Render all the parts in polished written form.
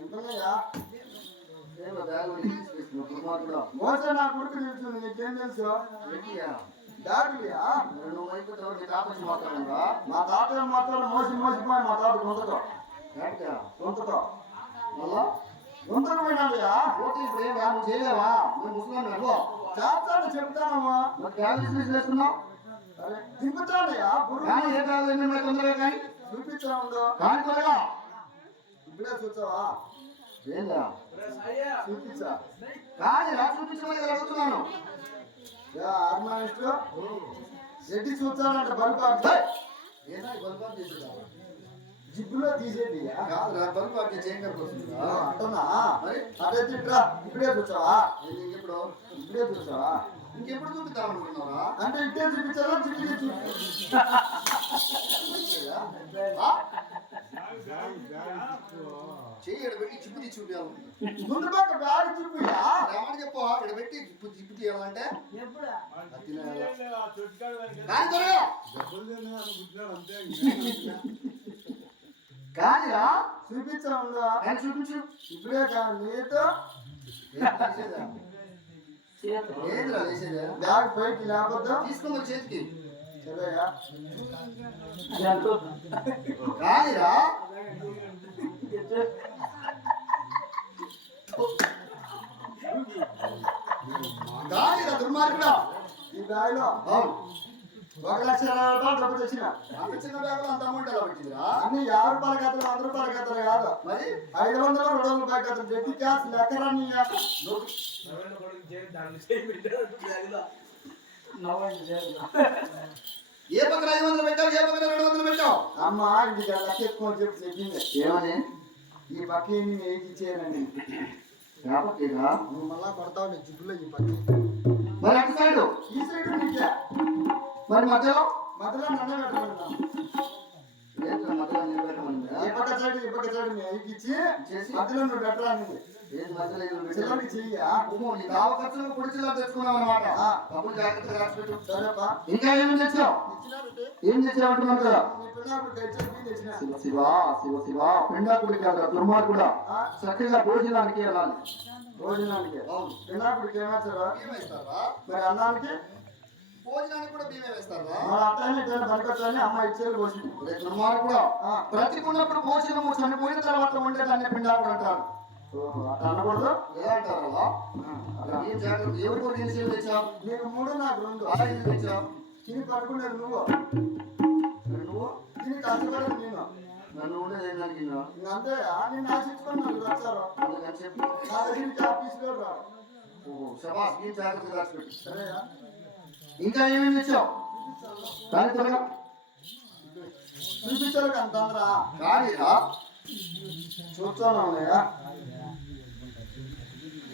ఎంతయ్యా మోసే నా కొడుకు నిలుస్తుంది, నీకేం తెలుసు? డాక్టర్యా నువ్వు అయిపోతావు, నీ తాత వచ్చి మాట్లాడుగా. మా తాత మాత్రం మోసిపోయి మా తాత గుంతకో గుంతకో మళ్ళా గుంతకు పోయినాడయా. పోతే ఇప్పుడు ఏం నువ్వు చేయలేవా? నువ్వు ముసలాన్ని వెళ్ళో చేస్తాను చెప్తానమ్మా. మరి క్యాబేజ్ వేస్తున్నావు. అరే దింపుతానయ్యా కానీ ఏ కాదు ఎన్ని తొందరగా కానీ చూపించా ఉండు. కానీ త్వరగా ఇప్పుడే చూసావా? ఏందా చూపించా కానీ రా చూపించమని అడుగుతున్నాను. ఆర్మానిస్ట్ ఎట్టి చూస్తానంటే బల్బు ఏదైనా బల్బా చేసేదా? జిబ్బులో తీసేది కాదు రా, బల్బు అట్లా చేయకపోతుందా? అంటున్నా మరి అదే తిట్రా. ఇప్పుడే చూసావా? ఇంకెప్పుడు ఇప్పుడే చూసావా? ఇంకెప్పుడు చూపిద్దాం అనుకుంటున్నారా? అంటే ఇట్టే చూపించాలా? చూపించి చెయ్యి ఎడబెట్టి చిప్పు తీసి చూపించాలి. ముందు పక్క బ్యాగ్ చూపియా. ఏమని చెప్పు, ఎడబెట్టి చిప్పు తీయాలంటే కానీరా చూపించా ఉందా? చూపించు. ఇప్పుడే కానీ నీతో ఏంద్రా వేసేదా? బ్యాగ్ పైకి లేకపోతే తీసుకోమని చేతికి సరేయా. కానీరా కానీరా దుర్మార్గుడా. ఈ బ్యాగ్ లో 1,20,000 డబ్బు తెచ్చిన. అంత చిన్న బ్యాగులో అంత అమౌంట్ ఎలా పెట్టిందిరా? అన్ని 50 రూపాయల కథలు 100 రూపాయల కథలు కాదు, మరి 500 200 రూపాయల కథలు. జడ్డి క్యాష్ లెక్కరాన్ని ఏ పక్కన 500 పెట్టావు, ఏ పక్కన 200 పెట్టావు? అమ్మ ఇంటికి లెక్క ఎక్కువ చెప్పి చెప్పింది. ఏమని? ఈ పక్క నేను ఏది ఇచ్చేయనండి. నువ్వు మళ్ళా కొడతావు నీ జిబ్బులో ఈ పక్క. మరి అటు సైడు ఈ సైడ్ నీకే. మరి మధ్యలో మధ్యలో నన్నే పెట్టమన్నా. మధ్యలో నేను పెట్టమని ఈ పక్క సైడ్ ఈ పక్క సైడ్ నీకు ఇచ్చి చేసి మధ్యలో నువ్వు పెట్టరా అన్నది. ఏది మధ్యలో చిల్లరికి చెయ్యా. నీ కావ ఖర్చులకు పొడి చిల్లర తెచ్చుకున్నావు అనమాట. డబ్బులు జాగ్రత్తగా రాసి పెట్టు. సరేపా. ఇంకా ఏమేమి తెచ్చావు? ఏం తెచ్చావు అంటున్నావు కదా? నీ పిల్లలు తెచ్చి తెచ్చిన. శివ శివ శివ శివ పిండాకుడి కాదు దుర్మార్గుడా. చక్కగా భోజనానికి వెళ్ళాలి. భోజనానికి పిల్లాకుడికి ఏమేస్తారా? మరి అన్నానికి భోజనానికి కూడా బియ్యం వేస్తారా? మన అట్లనే పనికొచ్చని అమ్మ ఇచ్చేది పోసింది. దుర్మార్గుడా, బ్రతికున్నప్పుడు భోజనము, చనిపోయిన తర్వాత ఉండేదాన్ని పిండాకుడు అంటారు. అట్లా అనకూడదు. ఎలా అంటారు అలా? ఏం జాగ్రత్త. ఎవరు కూడా ఏం తెచ్చావు? నీకు 3 నాకు 2. అలా ఏం తెచ్చావు? తిని పడుకునేది నువ్వు, నువ్వు తిని కష్టపడేది నేను. నన్ను ఉండేది ఏం దానికి? అంతే నేను ఆశించుకొని నాకు వచ్చారు. అందుకని చెప్పి నా దగ్గరికి ఆఫీస్లో రాడు. శబాస్, ఏం జాగ్రత్త రాసి పెట్టు. సరేయా. ఇంకా ఏమేమి తెచ్చావు? కానీ త్వరగా చూపించారు కానీ తొందర కానీరా. చూస్తాను అన్నయ్య.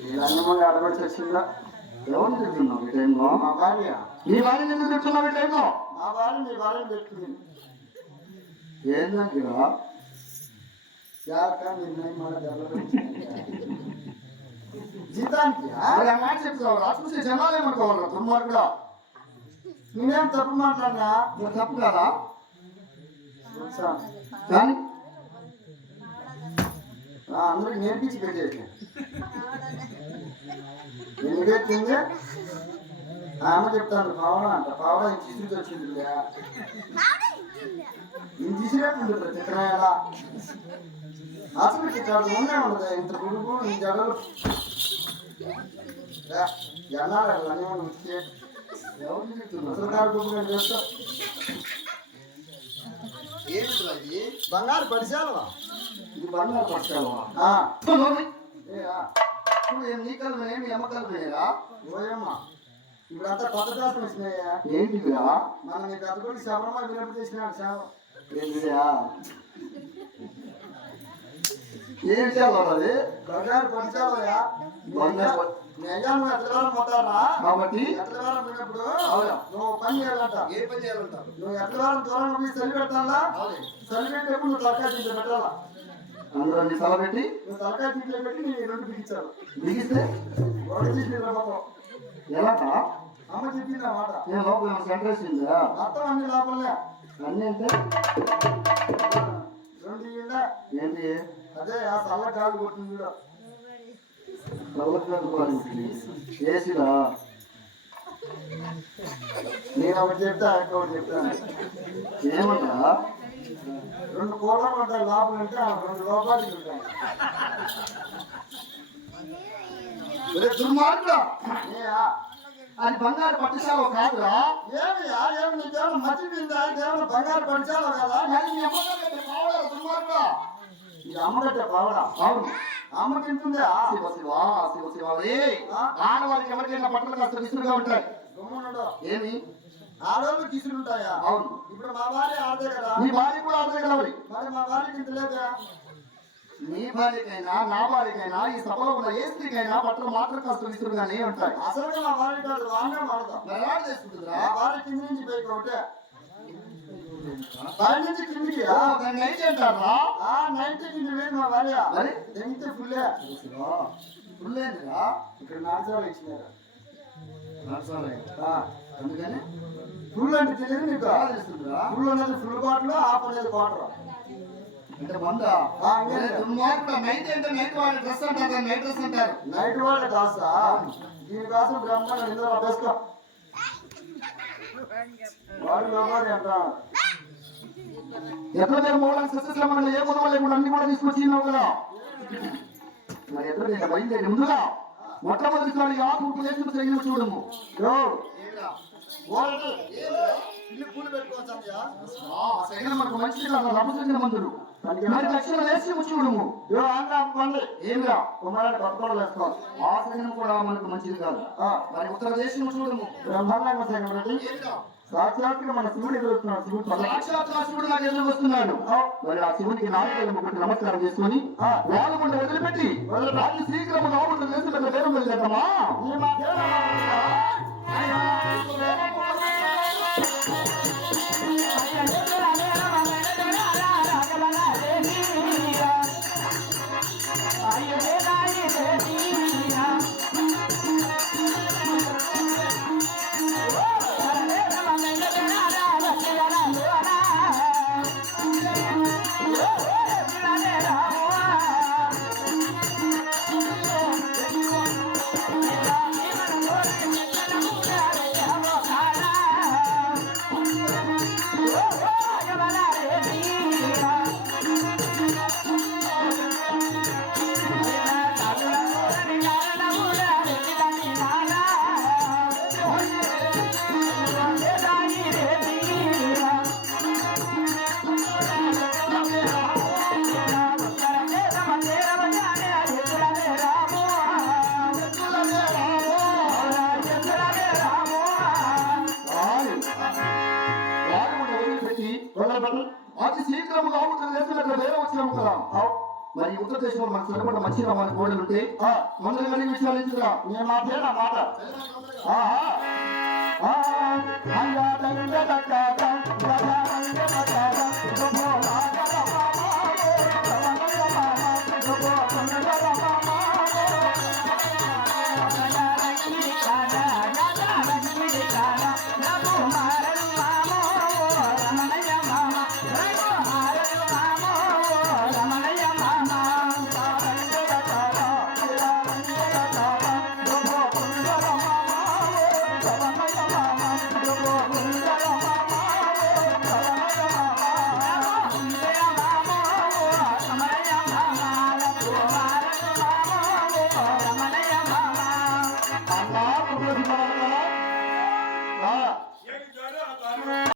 ఈ రంగంలో అడగొచ్చి వచ్చిందా? ఎవరు తింటున్నావు ఈ టైంలో? మా భార్య. నీ భార్య ఎందుకు తింటున్నావు ఈ టైంలో? మా భార్య నీ భార్యను పెట్టుకుంది. ఏంటంటే జీతానికి మాట చెప్తావు. రాసుకొచ్చే జనాలు ఏమనుకోవాలి దుర్మార్గుడా. నేనేం తప్పు మాట్లాడినా? నువ్వు తప్పు కదా. చూసా. కానీ అందరికి నేర్పించి పెట్టేసి ఎందుకెత్తింది ఆమె చెప్తాను. పావన అంట. పావన తీసుకు వచ్చింది. నేను తీసినట్టు చిత్రాయలా అసలు ఇక్కడ ఉండే ఉండదు. ఇంత గురుగు నీ జడలు ఎన్నాడు వచ్చే అసలు కాదు నేను చేస్తా. ఏమిట్రా ఇది? బంగారు పరిశాలవా? ఇది బంగారు పట్టావా? నీ కళ్ళు ఏమి అమ్మకాలు పోయారా? ఓయమ్మా ఇప్పుడంతా కొత్త దాసం వచ్చినాయా? ఏంటిరా? మనం నీ పెద్ద కొడుకు శబరమా వినప్పుడు చేసినాడు శావం. ఏంటిరా? ఏం చేయాలి అది? బంగారు పరిశాలయా? బంగారు నిజాన్ని ఎట్లవారం పోతారా? కాబట్టి ఎట్లవారం పోయినప్పుడు అవునా నువ్వు పని చేయాలంట. ఏ పని చేయాలంట? నువ్వు ఎట్లవారం దూరంగా పోయి చలి పెట్టాలా? చలి పెట్టేప్పుడు నువ్వు తలకాయ తీట్లో పెట్టాలా? అందరూ నీ తల పెట్టి నువ్వు తలకాయ తీట్లో పెట్టి నీ 2 బిగించాలి. బిగిస్తే ఒకటి తీసిన మొత్తం ఎలాగా? అమ్మ చెప్పింది ఆ మాట. నేను లోపల సెంటర్ వేసిందా? మొత్తం అన్ని లోపలనే. అన్నీ అంటే 2 ఏంటి? అదే ఆ చల్ల గాలి కొట్టింది కూడా. ఏసీలా నేను ఒకటి చెప్తా అక్క ఒకటి చెప్తాను. ఏమంటా 2 కోళ్ళలు ఉంటాయి లోపల అంటే 2 లోపాలకి ఉంటాయి. దుర్మార్గుడా ఏయా? అది బంగారు పట్టుశాల కాదురా. ఏమియా? ఏమి నీకేమన్నా మర్చిపోయిందా? ఇదేమన్నా బంగారు పంచాలో కదా? అది నీ అమ్మగారు పెట్టే పావడా దుర్మార్గుడా. ఇది అమ్మగట్టే పావడా? అవును. అమ్మ తింటుందా? శివ శివ శివ శివ ఆడవారికి ఎవరికైనా బట్టలు కాస్త విసురుగా ఉంటాయి. గమ్మునుండు. ఏమి ఆడవాళ్ళు కిసులు ఉంటాయా? అవును. ఇప్పుడు మా భార్య ఆడదే కదా? నీ భార్య కూడా అర్థం కలవాలి. మరి మా భార్యకి ఇంత లేదా? నీ భార్యకైనా నా భార్యకైనా ఈ సభలో ఉన్న ఏ స్త్రీకైనా బట్టలు మాత్రం కాస్త విసురుగానే ఉంటాయి. అసలుగా మా భార్య కాదు, వాడినే వాడదాం. మరి ఎలా చేసుకుంటుందిరా? మా భార్య కింది నుంచి పైకి ఒకటే, పై నుంచి కిందికి. దాన్ని నైట్ అంటారా? ఆ 90 కింది వేరు మా భార్య. మరి దెంగితే ఫుల్లే. ఫుల్లేందిరా? ఇక్కడ 4 సార్లు ఇచ్చినారు. అందుకని ఫుల్ అంటే తెలియదు నీకు? ఎలా తెలుస్తుందిరా? ఫుల్ అనేది ఫుల్ బాటిల్, హాఫ్ అనేది క్వార్టర్. అంటే మందా? దుర్మార్గుడు నైట్ అంటే నైట్ వాళ్ళ డ్రెస్ అంటారు, నైట్ డ్రెస్ అంటారు. నైట్ వాళ్ళ కాస్త దీనికోసం బ్రహ్మాండం ఇందులో వేసుకో. వాడు లోపలి అంట. ఎట్లా పేరు మూలానికి సస్యశ్రమణంగా ఏ గుణం లేకుండా అన్ని కూడా తీసుకొచ్చినావు కదా. మరి ఎట్లా నేను బయలుదేరి ముందుగా మొట్టమొదటిసారి ఆకు చేసిన శరీరం చూడము. ఇల్లు పూలు పెట్టుకోవచ్చా? శరీరం మనకు మంచిది కాదు, రమచంద్ర మందులు మరి లక్షణ వేసి చూడము. ఏమిరా కుమారుడు కొత్తలు వేసుకోవాలి. ఆ శరీరం కూడా మనకు మంచిది కాదు. మరి ఉత్తర దేశం చూడము. బ్రహ్మాండంగా సెక్రటరీ సాక్షాత్తుగా మన శివుడు ఎదురుస్తున్నాడు. శివుడు సాక్షాత్ శివుడు నాకు ఎదురు వస్తున్నాడు. మరి ఆ శివునికి 4 వేల ఒకటి నమస్కారం చేసుకుని వాళ్ళు కొండ వదిలిపెట్టి వాళ్ళు శీఘ్రము రాబోతు చేసి పెద్ద పేరు వెళ్ళేదమ్మా. అతి శీఘ్రముగా ఉత్తర దేశంలో వేరే వచ్చినాము కదా. మరి ఉత్తర దేశంలో మనకు సరిపడ మంచి మన కోడలు ఉంటే మందులు కానీ విచారించుగా నేను మా పేరు మాట